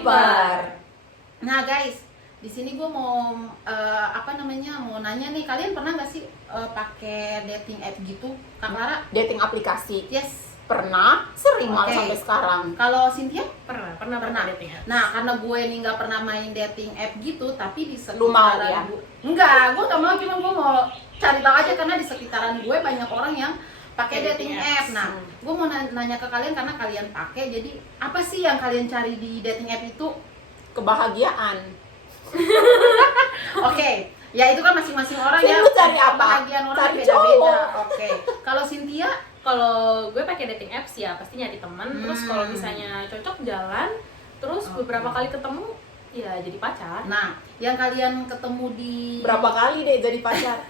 Sniper. Nah guys, di sini gue mau mau nanya nih, kalian pernah nggak sih pakai dating app gitu, Kak Clara? Dating aplikasi. Yes. Pernah, sering malah Oke. sampai sekarang. Kalau Cynthia? Pernah Pernah. dating apps. Nah, karena gue ini nggak pernah main dating app gitu, tapi di Lu mau, sekitaran ya? Enggak, gue nggak mau, cuma gue mau cari tahu aja karena di sekitaran gue banyak orang yang pakai dating Dating app. apps. Nah, gue mau nanya ke kalian karena kalian pakai, jadi apa sih yang kalian cari di dating app itu? Kebahagiaan. Oke, ya itu kan masing-masing orang Jadi ya. lu cari apa? Kebahagiaan orang Cari beda-beda. cowok. Oke. Kalau Cynthia, Kalau gue pakai dating apps ya pasti nyari teman. Terus kalau Hmm. misalnya cocok jalan, terus Oke. beberapa kali ketemu, ya jadi pacar. nah, yang kalian ketemu di Berapa kali deh jadi pacar?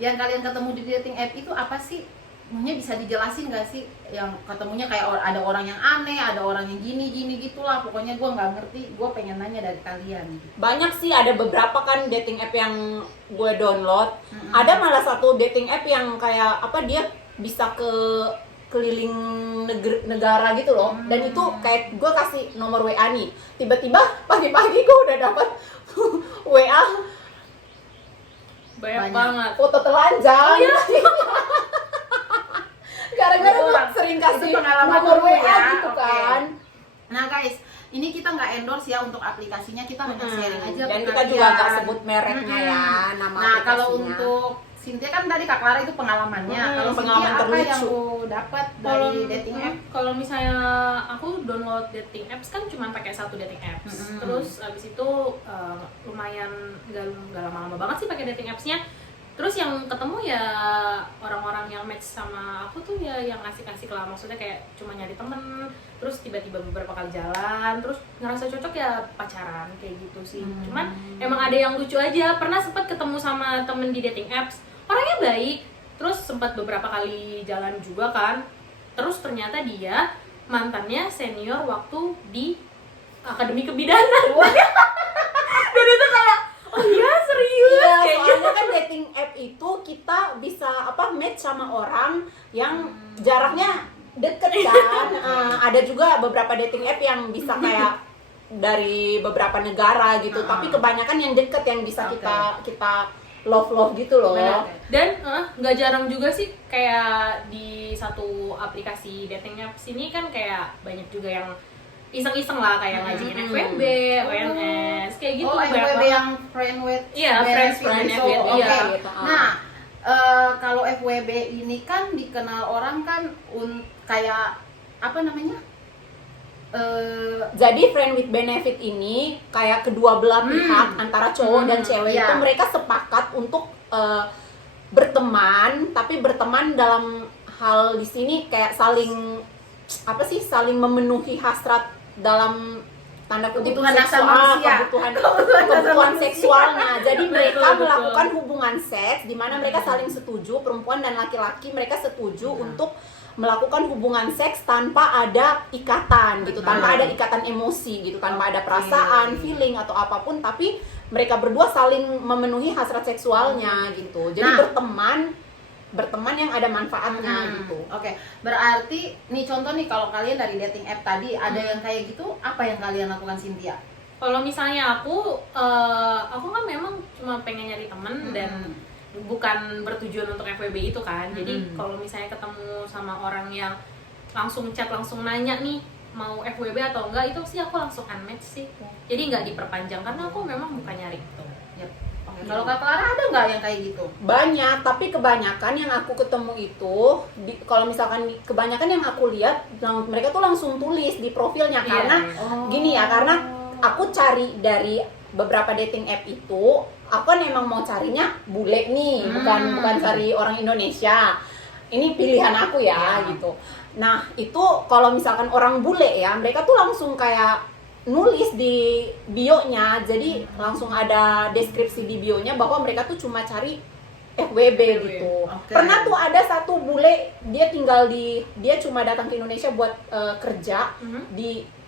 yang kalian ketemu di dating app itu apa sih? Maksudnya bisa dijelasin nggak sih? Yang ketemunya kayak ada orang yang aneh, ada orang yang gini gitulah. Pokoknya gue nggak ngerti. Gue pengen nanya dari kalian. Banyak sih, ada beberapa kan dating app yang gue download. Mm-mm. Ada malah satu dating app yang kayak apa, dia bisa ke keliling negara gitu loh. Dan itu kayak gue kasih nomor WA nih. Tiba-tiba pagi-pagi gue udah dapat WA Banyak Banyak. banget. foto telanjang. Gara-gara gue Betul. sering Itu kasih pengalaman nomor lu WA ya, gitu oke. kan. Nah guys, ini kita nggak endorse ya untuk aplikasinya. Kita hanya sharing aja. Dan ke kita juga kalian. nggak sebut mereknya ya, nama Nah kalau aplikasinya. untuk Cynthia kan tadi Kak Clara itu pengalamannya. Kalau Cynthia pengalaman apa terlucu. yang lu dapat dari dating app? Kalau misalnya aku download dating apps kan cuma pakai satu dating apps. Mm-mm. Terus abis itu lumayan nggak lama-lama banget sih pakai dating appsnya. Terus yang ketemu ya orang-orang yang match sama aku tuh ya yang asik-asik lah, maksudnya kayak cuma nyari temen, terus tiba-tiba beberapa kali jalan, terus ngerasa cocok ya pacaran kayak gitu sih. Cuman emang ada yang lucu aja, pernah sempat ketemu sama temen di dating apps, orangnya baik, terus sempat beberapa kali jalan juga kan, terus ternyata dia mantannya senior waktu di akademi kebidanan. Dan itu kayak, oh iya serius Iya, kayak soalnya gitu. kan dating app itu kita bisa match sama orang yang jaraknya deket kan. Ada juga beberapa dating app yang bisa kayak dari beberapa negara gitu, tapi kebanyakan yang deket yang bisa Oke. kita love gitu loh. Benar. Dan nggak jarang juga sih kayak di satu aplikasi dating apps ini kan kayak banyak juga yang iseng-iseng lah kayak ngajakin FWB, ONS, kayak gitu. Oh, banyak FWB banget. yang friend with Iya, friends with benefit. benefit, Oke. iya. Gitu. Nah, kalau FWB ini kan dikenal orang kan kayak apa namanya? Jadi friend with benefit ini kayak kedua belah pihak antara cowok dan cewek iya. itu mereka sepakat untuk berteman, tapi berteman dalam hal di sini kayak saling memenuhi hasrat dalam tanda kutip Kebutuhan dasar seksual, manusia. kebutuhan seksualnya. Jadi mereka Betul. melakukan hubungan seks di mana mereka saling setuju, perempuan dan laki-laki mereka setuju untuk melakukan hubungan seks tanpa ada ikatan gitu, tanpa ada ikatan emosi gitu, tanpa ada perasaan, feeling atau apapun, tapi mereka berdua saling memenuhi hasrat seksualnya gitu. Jadi Nah. berteman yang ada manfaatnya gitu. Oke, berarti nih contoh nih kalau kalian dari dating app tadi ada yang kayak gitu, apa yang kalian lakukan Cynthia? Kalau misalnya aku kan memang cuma pengen nyari temen dan bukan bertujuan untuk FWB itu kan. Jadi kalau misalnya ketemu sama orang yang langsung chat, langsung nanya nih mau FWB atau enggak, itu sih aku langsung unmatch sih. Jadi nggak diperpanjang karena aku memang bukan nyari itu. Yep. Oke, kalau Kak Clara ada nggak yang kayak gitu? Banyak, tapi kebanyakan yang aku ketemu itu kalau misalkan kebanyakan yang aku lihat mereka tuh langsung tulis di profilnya. Iya. Karena gini ya, karena aku cari dari beberapa dating app itu, aku kan emang mau carinya bule nih, bukan cari orang Indonesia. Ini pilihan aku ya gitu. Nah, itu kalau misalkan orang bule ya, mereka tuh langsung kayak nulis di bio-nya. Jadi langsung ada deskripsi di bio-nya bahwa mereka tuh cuma cari FWB gitu. Oke. Pernah tuh ada satu bule, dia cuma datang ke Indonesia buat kerja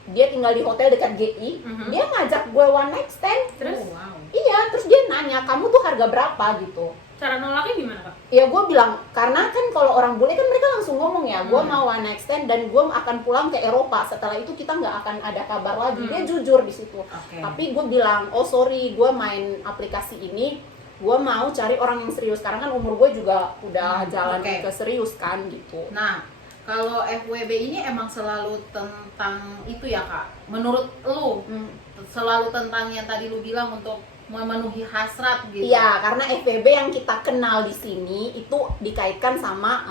dia tinggal di hotel dekat GI. Dia ngajak gue one night stand. Terus Oh, wow. Iya, terus dia nanya, kamu tuh harga berapa gitu. cara nolaknya gimana Kak? Ya gue bilang, karena kan kalau orang bule kan mereka langsung ngomong ya, gue mau one night stand dan gue akan pulang ke Eropa. Setelah itu kita nggak akan ada kabar lagi. Dia jujur di situ. Oke. Tapi gue bilang, oh sorry, gue main aplikasi ini, gue mau cari orang yang serius. Karena kan umur gue juga udah jalan Oke. ke serius kan gitu. Nah, kalau FWB ini emang selalu tentang itu ya Kak. Menurut lu selalu tentang yang tadi lu bilang untuk memenuhi hasrat gitu. Iya, karena FWB yang kita kenal di sini itu dikaitkan sama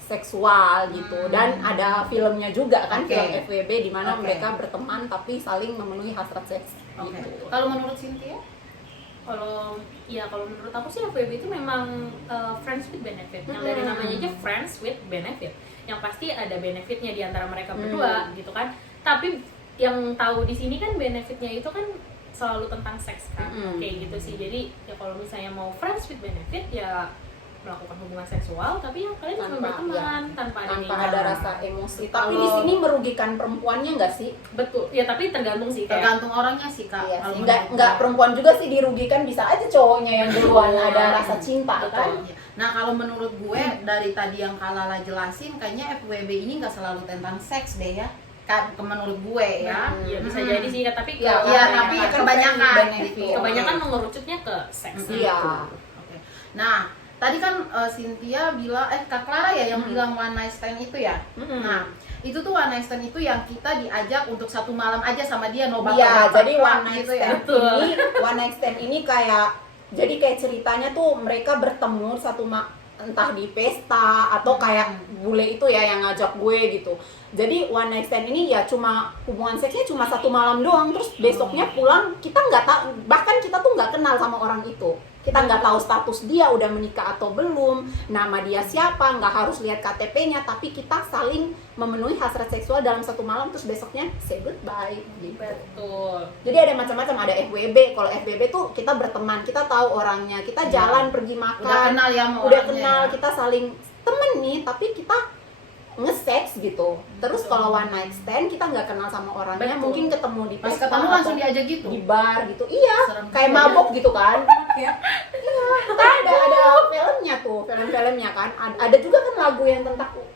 seksual gitu. Dan ada filmnya juga kan, Oke. film FWB di mana Oke. mereka berteman tapi saling memenuhi hasrat seks Oke. gitu. Kalau menurut Cynthia? Kalau menurut aku sih FWB itu memang friends with benefit. Yang dari namanya aja friends with benefit. Yang pasti ada benefitnya di antara mereka berdua gitu kan. Tapi yang tahu di sini kan benefitnya itu kan selalu tentang seks kan. Kayak gitu sih. Jadi ya kalau misalnya mau friends with benefit ya melakukan hubungan seksual tapi yang kalian cuma berteman tanpa ada rasa emosi. Tapi Kalau- di sini merugikan perempuannya nggak sih? betul. Ya tapi tergantung sih kayak Tergantung orangnya sih Kak. Iya Kalau sih. menurut Nggak gue. perempuan juga sih dirugikan, bisa aja cowoknya yang duluan ada rasa cinta Betul. kan. Iya. Nah kalau menurut gue dari tadi yang Kak Lala jelasin kayaknya FWB ini nggak selalu tentang seks deh ya. Kan menurut gue ya. ya bisa jadi sih tapi Ya, Iya, kebanyakan tapi kan kebanyakan benefit. gitu. kebanyakan mengerucutnya ke seks. Iya. Oke. Nah, tadi kan Cynthia bilang, Kak Clara ya yang bilang one night stand itu ya. Nah, itu tuh one night stand itu yang kita diajak untuk satu malam aja sama dia, no bakal Iya, dapat jadi club one night gitu ya. stand ini, one night stand ini jadi kayak ceritanya tuh mereka bertemu entah di pesta atau kayak bule itu ya yang ngajak gue gitu. Jadi one night stand ini ya cuma hubungan seksnya cuma satu malam doang, terus besoknya pulang kita nggak tahu, bahkan kita tuh nggak kenal sama orang itu. Kita nggak tahu status dia udah menikah atau belum, nama dia siapa, nggak harus lihat KTP-nya, tapi kita saling memenuhi hasrat seksual dalam satu malam, terus besoknya say goodbye gitu. Betul. Jadi ada macam-macam, ada FWB. Kalau FWB tuh kita berteman, kita tahu orangnya, kita jalan pergi makan, Udah kenal ya sama udah orangnya kenal, ya. kita saling temen nih, tapi kita nge-sex gitu. Terus kalau one night stand kita nggak kenal sama orangnya, Betul. mungkin ketemu di Pas pesta ketemu atau langsung diajak gitu. di bar gitu. Iya, Serem kayak juga ya. mabok gitu kan. Ya. Kan ada filmnya tuh, film-filmnya kan. Ada juga kan lagu yang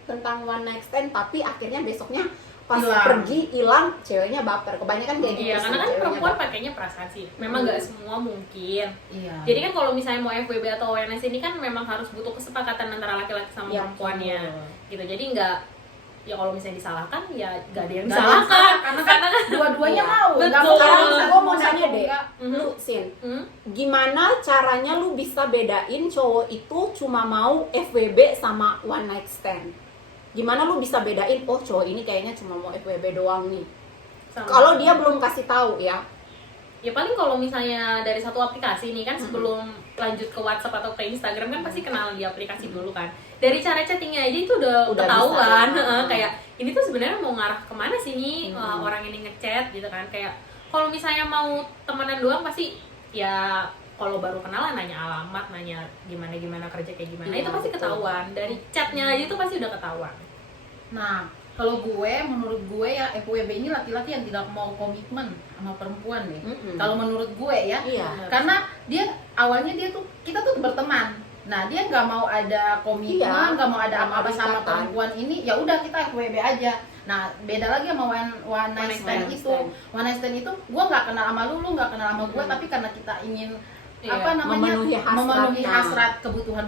tentang one night stand, tapi akhirnya besoknya pas Hilang. pergi hilang, ceweknya baper. Kebanyakan kayak gitu Iya, sih, karena kan ceweknya perempuan baper. pakainya perasaan sih. Memang nggak semua mungkin. Iya. Jadi kan kalau misalnya mau FWB atau ONS ini kan memang harus butuh kesepakatan antara laki-laki sama Iya, perempuannya. betul. Gitu. Jadi nggak ya kalau misalnya disalahkan ya nggak ada yang Nggak ada yang disalahkan salah, karena kan dua-duanya Iya. mau. Betul. Nggak mau Sekarang orang gue mau satu nanya deh, enggak. lu Sin, Hmm? gimana caranya lu bisa bedain cowok itu cuma mau FWB sama one night stand? Gimana lu bisa bedain, oh cowok ini kayaknya cuma mau FWB doang nih? Sama. Kalau dia belum kasih tahu ya. Ya paling kalau misalnya dari satu aplikasi nih kan sebelum lanjut ke WhatsApp atau ke Instagram kan pasti kenalan di aplikasi dulu kan. Dari cara chattingnya aja itu udah Udah ketahuan. bisa, ya. Kayak ini tuh sebenarnya mau ngarah kemana sih nih orang ini ngechat gitu kan. Kayak kalau misalnya mau temenan doang pasti ya kalau baru kenalan nanya alamat, nanya gimana kerja kayak gimana, Iya, itu pasti betul. ketahuan. Dari chatnya aja itu pasti udah ketahuan. Nah, kalau menurut gue ya FWB ini laki-laki yang tidak mau komitmen sama perempuan deh. Kalau menurut gue ya, Iya. karena awalnya kita tuh berteman. Nah, dia nggak mau ada komitmen, Iya, nggak mau ada nggak mau apa-apa sama ikatan. perempuan ini. Ya udah kita FWB aja. Nah, beda lagi sama one night stand itu. One night stand itu, gue nggak kenal sama lu nggak kenal sama gue, tapi karena kita ingin Iya, memenuhi memenuhi hasratnya. hasrat kebutuhan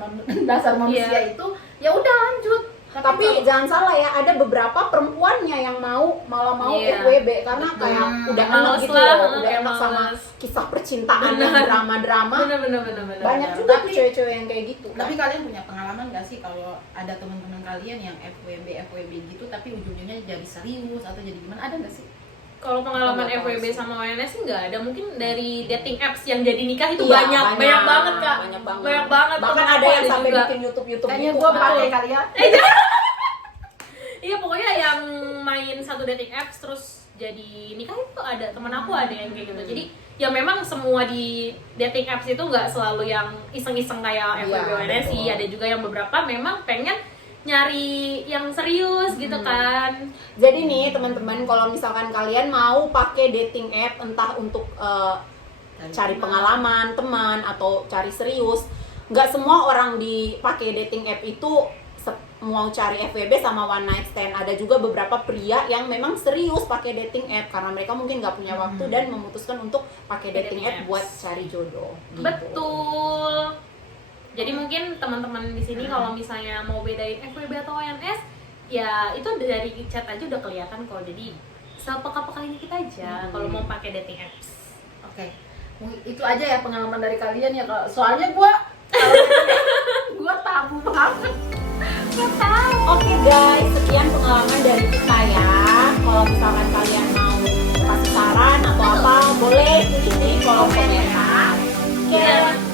dasar manusia Iya. itu, ya udah lanjut. Tapi jangan salah ya, ada beberapa perempuannya yang malah mau Iya. FWB karena kayak udah enak Males gitu lah, loh, udah kayak enak sama males. kisah percintaan yang Bener. drama-drama. Bener. Banyak juga tuh cewek-cewek yang kayak gitu. Tapi kalian punya pengalaman gak sih kalau ada teman-teman kalian yang FWB gitu tapi ujung-ujungnya jadi serius atau jadi gimana, ada gak sih? Kalau pengalaman Nggak tahu FWB sih. sama ONS sih nggak ada. Mungkin dari dating apps yang jadi nikah itu Iya, banyak banget kak. Banyak banget. Banyak banget. Bahkan Temen ada aku yang sampai juga. bikin YouTube Kayaknya gitu gue kan. pakai kali ya. Iya pokoknya yang main satu dating apps terus jadi nikah itu ada temen aku ada yang kayak gitu. Jadi ya memang semua di dating apps itu nggak selalu yang iseng-iseng kayak Iya, FWB WNSI, betul. ada juga yang beberapa memang pengen nyari yang serius gitu kan. Jadi nih teman-teman, kalau misalkan kalian mau pakai dating app entah untuk cari pengalaman teman atau cari serius, nggak semua orang dipakai dating app itu mau cari FWB sama one night stand. Ada juga beberapa pria yang memang serius pakai dating app karena mereka mungkin nggak punya waktu dan memutuskan untuk pakai dating app apps. buat cari jodoh. Gitu. Betul. Jadi mungkin teman-teman di sini kalau misalnya mau bedain FWB atau ONS, ya itu dari chat aja udah kelihatan kok. Jadi sepeka-pekanya kita aja kalau mau pakai dating apps. Oke. Itu aja ya pengalaman dari kalian ya. Soalnya gua tabu banget. Oke guys, sekian pengalaman dari kita ya. Kalau misalkan kalian mau kasih saran atau apa, boleh tulis di kolom komentar. Oke.